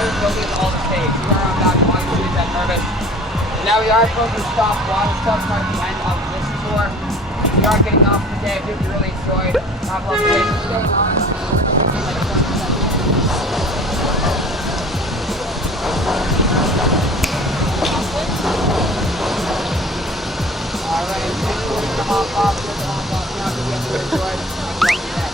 entire building is all stage. We are on that one, so get that nervous. And now we are supposed to stop water stuff at the end of this tour. We are getting off today. I think we really enjoyed. Have a lovely day. Stay on. Alright, the hot pop, now to be able to enjoy. Have a lovely day.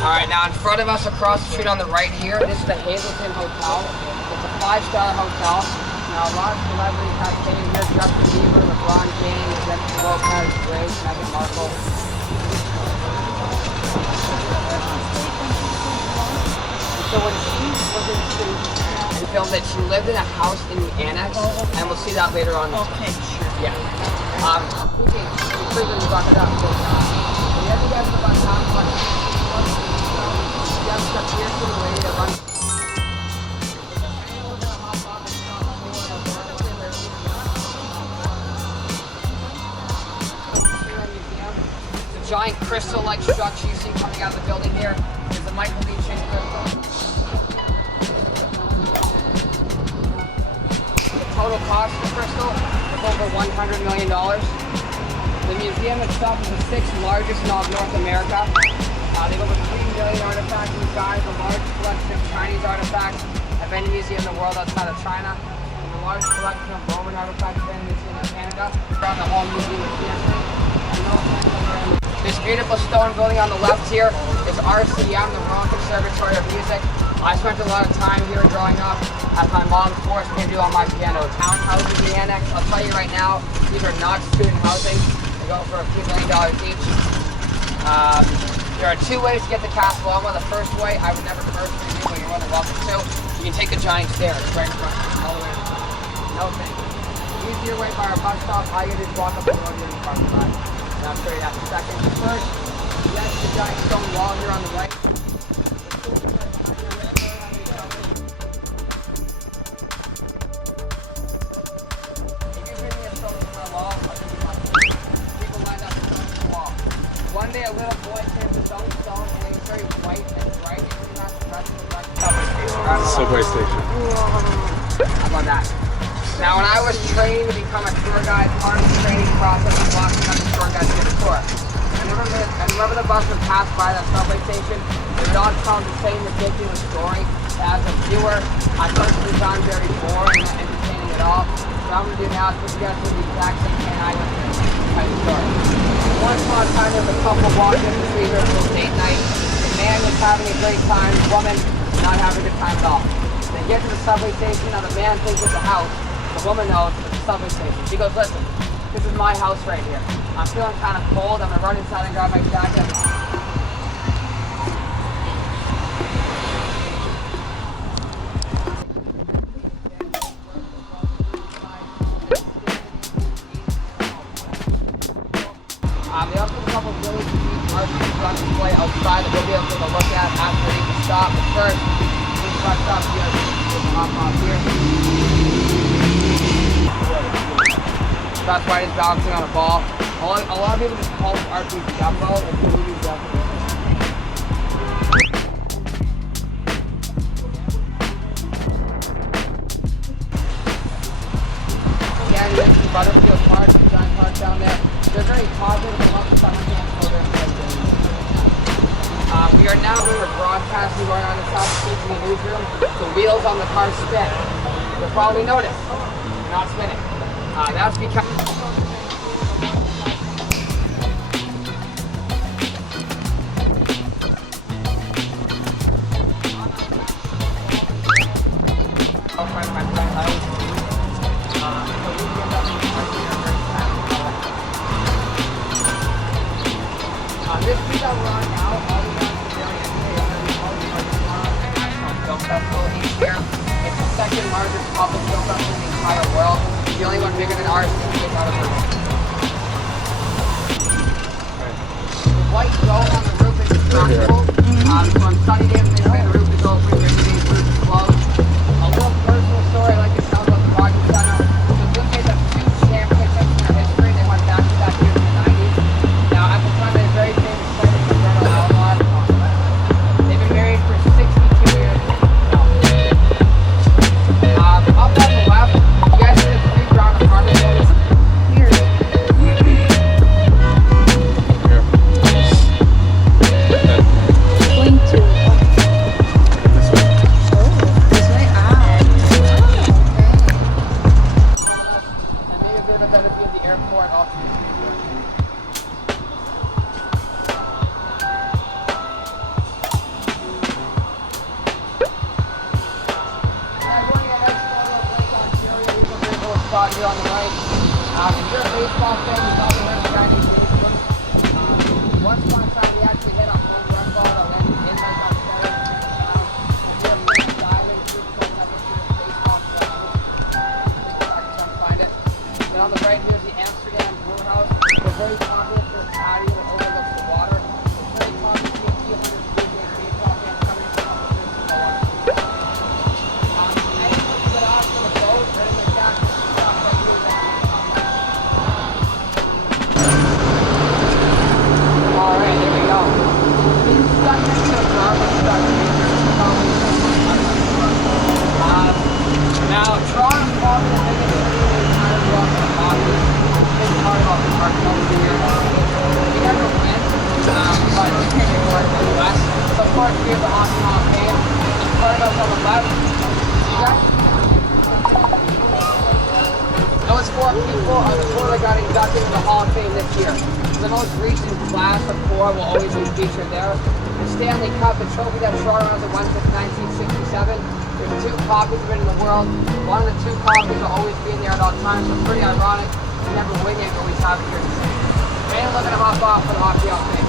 Alright, now in front of us across the street on the right here, this is the Hazleton Hotel. It's a 5-star hotel. Now a lot of celebrities have stayed here. Justin Bieber, LeBron James, Jennifer Lopez, Drake, Meghan Markle. So when she was in the city and filmed it, she lived in a house in the annex, and we'll see that later on. Okay, sure. Yeah. Prison brought it up. So, the other guys about town money. Just up here to the way to run. The giant crystal-like structure you see coming out of the building here is the Michael Lee crystal. The total cost of the crystal is over $100 million. The museum itself is the 6th largest in all of North America. They have over 3 million artifacts inside, the largest collection of Chinese artifacts of any museum in the world outside of China, and the largest collection of Roman artifacts of any museum in Canada. Around the whole museum of dancing. This beautiful stone building on the left here is RCM, the Royal Conservatory of Music. I spent a lot of time here growing up as my mom forced me to do on my piano. Townhouses in the annex, I'll tell you right now, these are not student housing. They go for a few $1 million each. There are 2 ways to get to Casa Loma. The first way, I would never personally do, but you're more than welcome to. You can take the giant stairs right in front, all the way to the top. No thank you. Easier way by our bus stop, all you do is walk up the road here in the parking lot. And I'll show you that in a second. First, that's the giant stone wall here on the right. One day a little boy came to stone and he was very white and bright and he was subway station. How about that? Now when I was trained to become a tour guide, part of the training process was walking up the tour guide to get a tour. Whenever the bus would pass by that subway station, they would all tell the same ridiculous story. As a viewer, I personally found very boring and entertaining at all. So I'm going to do now is put together the exact same thing I went through type of story. Once upon a time, there was a couple walking in the street, there was a little date night. The man was having a great time, the woman not having a good time at all. They get to the subway station, now the man thinks it's a house, the woman knows it's a subway station. She goes, listen, this is my house right here. I'm feeling kind of cold, I'm gonna run inside and grab my jacket. They also have a couple of really unique art pieces on display outside that we'll be able to look at after we can stop. But first, we start stop here with the hot pop here. That's why he's bouncing on a ball. A lot of people just call this art piece Dumbo. It's really Dumbo. Yeah, you mentioned Butterfield Park, the giant park down there. They're very positive and love the summer camp program. We are now going to broadcast. We're going on the South Street in the newsroom. The wheels on the car spin. You'll probably notice they're not spinning. That's because street that we're on now, all the way down to the very end of the National Film Festival each year. It's the second largest public film festival in the entire world. The only one bigger than ours is out of Harbourfront. The white dome on the roof is retractable. So on sunny days when the roof is open, rainy days the roof is closed. A little personal story I like to tell about the Rogers Center. So Blue Jays have 2 championships in their history. They won back-to-back years in the 90s. Now at the time they were very famous players from Alabama. They've been married for 62 years. Up on the left, you guys see the 3-ground apartment buildings? Here. Going to this way. Oh, this way. Okay. And maybe a bit of a better view of the airport off the spot here on the right. If you're a baseball fan, you probably heard of Chinese baseball. Once upon a time, we actually hit a home run ball that landed in like our center in Chinatown. If you're a fan of diving, through the phone, like a baseball club. Take a second to find it. Then on the right here is the Amsterdam Brew House. We're very confident for a patio that overlooks the water. It's very confident to see a few hundred baseball fans coming from up the river. Anyone can get off from the boat, right in the back. Alright, here we go. It's stuck next to a garbage truck. Now, Toronto's probably the biggest city in the entire world for hockey. Big part about the park over here. We never win, but it's pretty important for the West. So, of course, we have the Hockey Hall of Fame. Part of us on the left. See that? Those 4 people are the 4 that got inducted into the Hall of Fame this year. The most recent class of 4 will always be featured there. The Stanley Cup, the trophy that Toronto has won since 1967. There's 2 copies of it in the world. One of the 2 copies will always be in there at all times, so it's pretty ironic. You never win it, but always have it here to see. Man, looking to hop off for the Hockey Hall of Fame.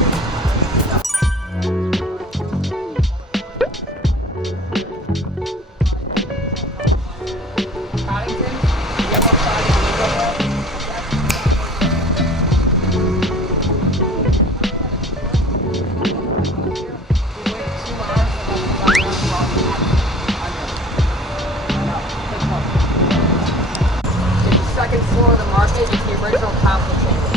Floor of the market is the original Castle Chamber.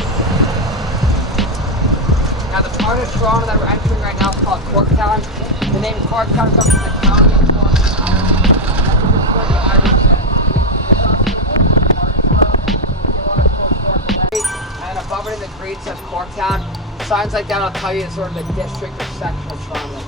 Now the part of Toronto that we're entering right now is called Corktown. The name Corktown comes from the county of Cork, Ireland. That's where the Irish and above it in the green says Corktown. Signs like that will tell you it's sort of the district or section of Toronto.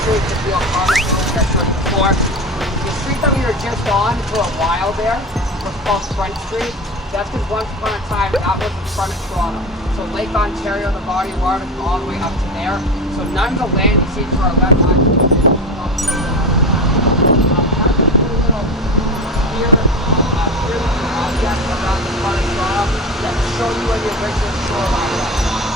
Street, if you before. The street that we were just on for a while there was called Front Street. That's because once upon a time that was the front of Toronto. So Lake Ontario, the body of water, is all the way up to there. So none of the land you see to our left hand. That's a cool little here, object around the front of Toronto that will show you where the original shoreline was.